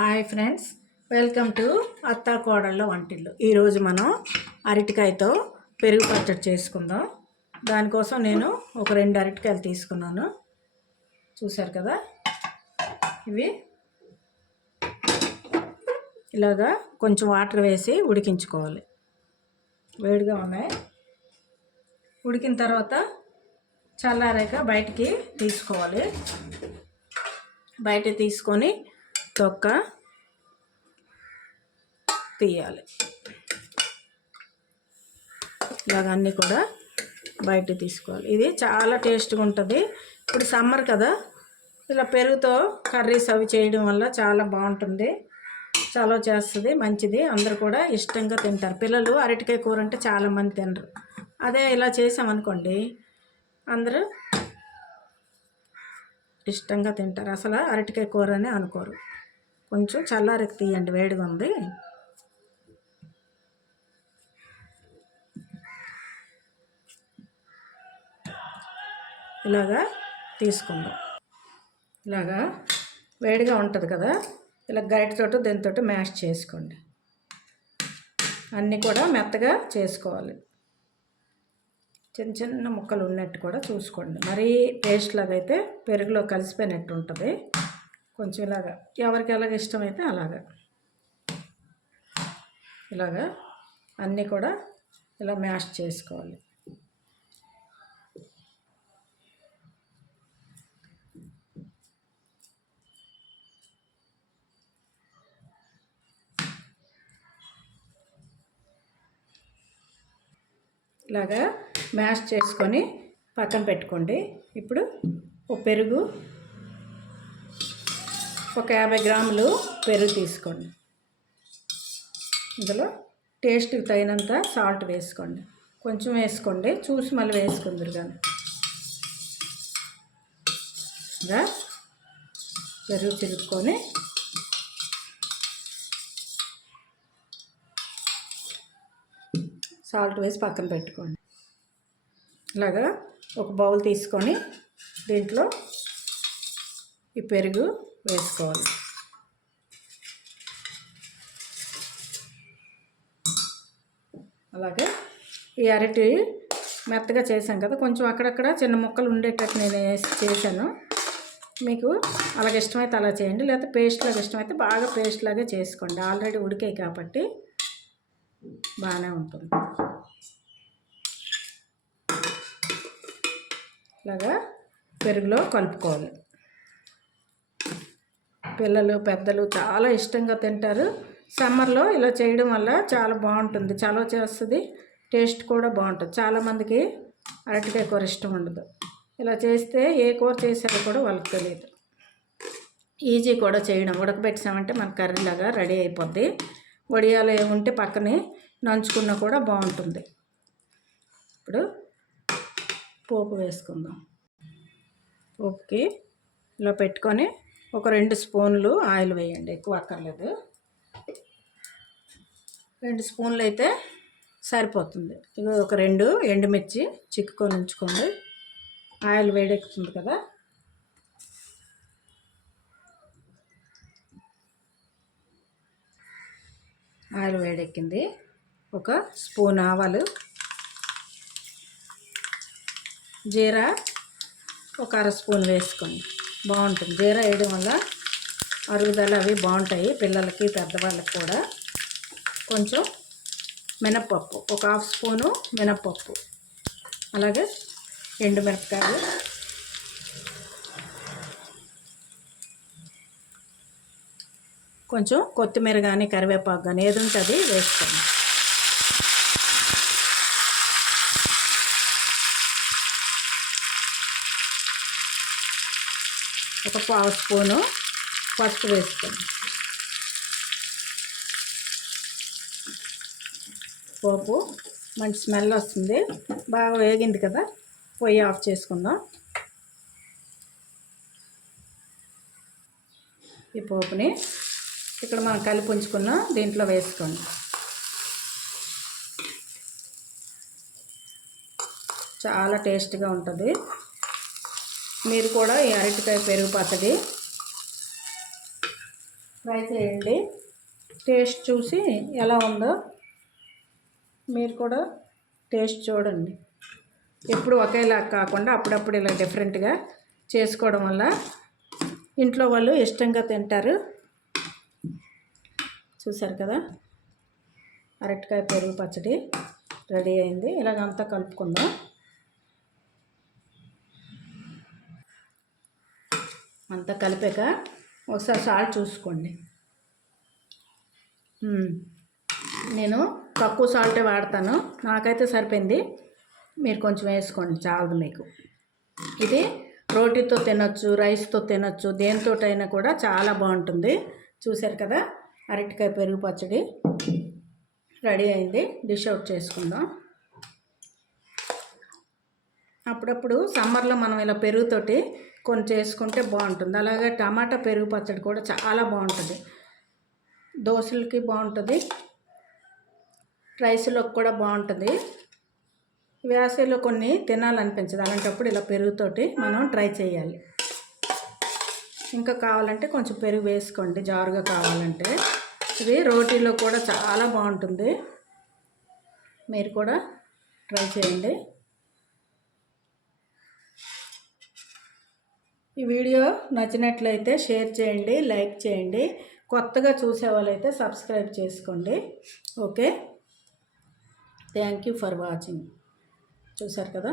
Hi friends welcome to అత్తా కోడళ్ళ వంటిల్లు. ఈరోజు మనం అరటికాయతో పెరుగు పచ్చడి చేసుకుందాం. దానికోసం నేను ఒక రెండు అరటికాయలు తీసుకున్నాను. చూశారు కదా? ఇవి ఇలాగా కొంచెం వాటర్ వేసి ఉడికించుకోవాలి. వేడిగా ఉన్నాయి. ఉడికిన తర్వాత చల్లారాక బయటికి తీసుకోవాలి. బయట తీసుకొని తొక్క తీయాలి. ఇలాగ అన్నీ కూడా బయట తీసుకోవాలి. ఇది చాలా టేస్ట్గా ఉంటుంది. ఇప్పుడు సమ్మర్ కదా ఇలా పెరుగుతో కర్రీస్ అవి చేయడం వల్ల చాలా బాగుంటుంది. చాలా చేస్తుంది మంచిది. అందరు కూడా ఇష్టంగా తింటారు. పిల్లలు అరటికాయ కూర అంటే చాలామంది తినరు. అదే ఇలా చేసామనుకోండి అందరూ ఇష్టంగా తింటారు. అసలు అరటికాయ కూర అని అనుకోరు. కొంచెం చల్లారికి తీయండి వేడిగా ఉంది. ఇలాగా తీసుకుందాం. ఇలాగా వేడిగా ఉంటుంది కదా ఇలా గరిటతోటి దీనితో మ్యాష్ చేసుకోండి. అన్నీ కూడా మెత్తగా చేసుకోవాలి. చిన్న చిన్న ముక్కలు ఉన్నట్టు కూడా చూసుకోండి. మరీ పేస్ట్ లాగా అయితే పెరుగులో కలిసిపోయినట్టు ఉంటుంది. కొంచెం ఇలాగా. ఎవరికి ఎలాగ ఇష్టమైతే అలాగా. ఇలాగా అన్నీ కూడా ఇలా మ్యాష్ చేసుకోవాలి. ఇలాగా మ్యాష్ చేసుకొని పక్కన పెట్టుకోండి. ఇప్పుడు ఓ పెరుగు ఒక యాభై గ్రాములు పెరుగు తీసుకోండి. ఇందులో టేస్ట్కి తగినంత సాల్ట్ వేసుకోండి. కొంచెం వేసుకోండి. చూసి మళ్ళీ వేసుకుందరు కానీ. ఇలా పెరుగు చిలుక్కొని సాల్ట్ వేసి పక్కన పెట్టుకోండి. ఇలాగా ఒక బౌల్ తీసుకొని దీంట్లో ఈ పెరుగు వేసుకోవాలి. అలాగే ఈ అరటి మెత్తగా చేశాను కదా కొంచెం అక్కడక్కడ చిన్న ముక్కలు ఉండేటట్టు నేను చేశాను. మీకు అలాగ ఇష్టమైతే అలా చేయండి లేకపోతే పేస్ట్ లాగా ఇష్టమైతే బాగా పేస్ట్ లాగా చేసుకోండి. ఆల్రెడీ ఉడికాయి కాబట్టి బాగానే ఉంటుంది. ఇలాగా పెరుగులో కలుపుకోవాలి. పిల్లలు పెద్దలు చాలా ఇష్టంగా తింటారు. సమ్మర్లో ఇలా చేయడం వల్ల చాలా బాగుంటుంది. చాలా చేస్తుంది టేస్ట్ కూడా బాగుంటుంది. చాలామందికి అరటికాయ కూర ఇష్టం ఉండదు. ఇలా చేస్తే ఏ కూర చేసారో కూడా వాళ్ళకి తెలియదు. ఈజీ కూడా చేయడం. ఉడకబెట్టామంటే మన కర్రీలాగా రెడీ అయిపోద్ది. వడియాలు ఏముంటే పక్కనే నంచుకున్నా కూడా బాగుంటుంది. ఇప్పుడు పోపు వేసుకుందాం. పోపుకి ఇలా పెట్టుకొని ఒక రెండు స్పూన్లు ఆయిల్ వేయండి ఎక్కువ అక్కర్లేదు. రెండు స్పూన్లు అయితే సరిపోతుంది. ఇక ఒక రెండు ఎండుమిర్చి చిక్కుకొని ఉంచుకోండి. ఆయిల్ వేడెక్కుతుంది కదా. ఆయిల్ వేడెక్కింది. ఒక స్పూన్ ఆవాలు. జీరా ఒక అర స్పూన్ వేసుకోండి. బాగుంటుంది. జీరా వేయడం వల్ల అరుగుదల అవి బాగుంటాయి పిల్లలకి పెద్దవాళ్ళకి కూడా. కొంచెం మినప్పప్పు ఒక హాఫ్ స్పూను మినప్పప్పు. అలాగే ఎండు మిరపకాయలు. కొంచెం కొత్తిమీర కానీ కరివేపాకు కానీ ఏది ఉంటే అది వేసుకోండి. ఒక పావు స్పూను పసుపు వేసుకోండి. పోపు మంచి స్మెల్ వస్తుంది. బాగా వేగింది కదా పొయ్యి ఆఫ్ చేసుకుందాం. ఈ పోపుని ఇక్కడ మనం కలిపి ఉంచుకున్న దీంట్లో వేసుకోండి. చాలా టేస్ట్గా ఉంటుంది. మీరు కూడా ఈ అరటికాయ పెరుగు పచ్చడి ట్రై చేయండి. టేస్ట్ చూసి ఎలా ఉందో మీరు కూడా టేస్ట్ చూడండి. ఎప్పుడు ఒకేలా కాకుండా అప్పుడప్పుడు ఇలా డిఫరెంట్గా చేసుకోవడం వల్ల ఇంట్లో వాళ్ళు ఇష్టంగా తింటారు. చూసారు కదా? అరటికాయ పెరుగు పచ్చడి రెడీ అయింది. ఇలాగంతా కలుపుకుందాం. అంతా కలిపాక ఒకసారి సాల్ట్ చూసుకోండి. నేను తక్కువ సాల్టే వాడతాను. నాకైతే సరిపోయింది. మీరు కొంచెం వేసుకోండి చాలదు మీకు. ఇది రోటీతో తినొచ్చు రైస్తో తినొచ్చు దేనితోటైనా కూడా చాలా బాగుంటుంది. చూశారు కదా? అరటికాయ పెరుగు పచ్చడి రెడీ అయింది. డిష్ అవుట్ చేసుకుందాం. అప్పుడప్పుడు సమ్మర్లో మనం ఇలా పెరుగుతోటి కొన్ని చేసుకుంటే బాగుంటుంది. అలాగే టమాటా పెరుగు పచ్చడి కూడా చాలా బాగుంటుంది. దోశలకి బాగుంటుంది. రైస్లోకి కూడా బాగుంటుంది. వేసవిలో కొన్ని తినాలనిపించదు. అలాంటప్పుడు ఇలా పెరుగుతోటి మనం ట్రై చేయాలి. ఇంకా కావాలంటే కొంచెం పెరుగు వేసుకోండి. జారుగా కావాలంటే. ఇది రోటీలో కూడా చాలా బాగుంటుంది. మీరు కూడా ట్రై చేయండి. ఈ వీడియో నచ్చినట్లయితే షేర్ చేయండి లైక్ చేయండి. కొత్తగా చూసే వాళ్ళైతే సబ్స్క్రైబ్ చేసుకోండి. Okay? Thank you for watching. చూసారు కదా?